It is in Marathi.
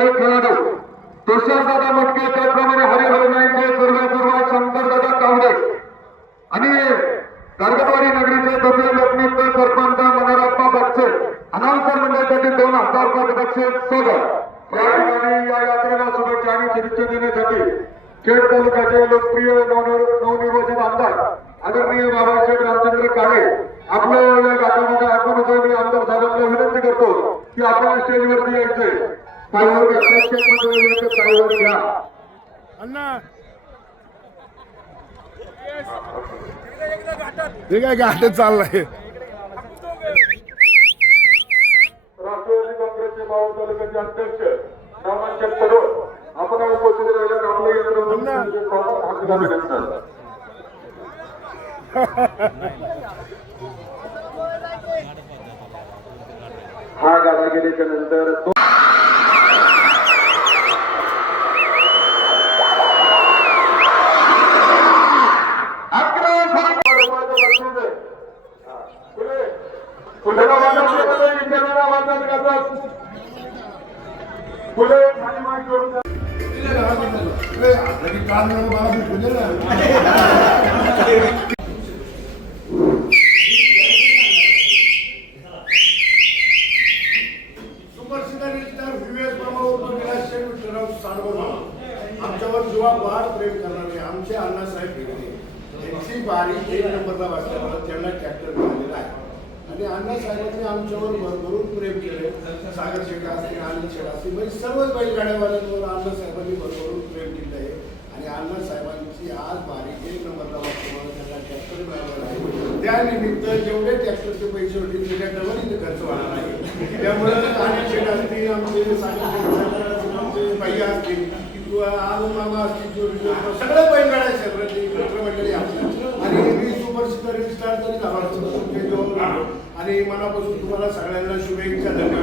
खेळाडू. खेळाडू तुषारदादा मटके त्याचप्रमाणे हरिहर नाईंजे दुर्गा शंकरदादा कावडे. आणि गर्गवाडी नगरीचे दुसरे लोकनियुक्त सरपंच मनोरप्पा बक्षे. अनावसर मंडळासाठी दोन हजार रुपये बक्षे. सोडत या ठिकाणी या यात्रेला शुभेच्छा आणि शिक्षण देण्यासाठी खेड तालुक्याचे लोकप्रिय नवनिर्वाचित आमदार आदरणीय बाबासाहेब रामचंद्र काळे. आपलं या गाठामध्ये आपण मी आमदार साहेबांना विनंती करतो की आपण स्टेजवरती यायचंय. घ्या प्रेक्षक पायवर घ्या हे काय गाठत चाललाय. राष्ट्रवादी काँग्रेसचे मावळ तालुक्याचे अध्यक्ष नामांकन पडोळ आपण उपस्थित हा गाडा गेल्याच्यानंतर उर्फ विलासशेठ विठ्ठलराव सानवर आमच्यावर जेव्हा वाढ प्रेम करणारे आमचे अण्णासाहेब भेटले बारी एक नंबरला वाचल्यामुळे त्यांना ट्रॅक्टर मिळालेला आहे. आणि अण्णासाहेबांनी आमच्यावर भरभरून प्रेम केले. सागर शेठ असतील आनंद शेठ असतील म्हणजे सर्वच बैलगाड्यावाल्यांवर अण्णासाहेबांनी भरभरून प्रेम केलं आहे. आणि अण्णासाहेबांची आज बारीक एक नंबरला वाचल्यामुळे त्यांना ट्रॅक्टर मिळालेला आहे. त्यानिमित्त जेवढे ट्रॅक्टरचे पैसे होतील त्याच्या डबलीचे खर्च होणार आहे. त्यामुळे आनंद शेठ असतील आमचे सागर शेठ आमचे बाई असतील किंवा आनंद मामा असतील जो- बैलगाड्या क्षेत्रातली मी तरी झाला आणि मनापासून तुम्हाला सगळ्यांना शुभेच्छा धन्यवाद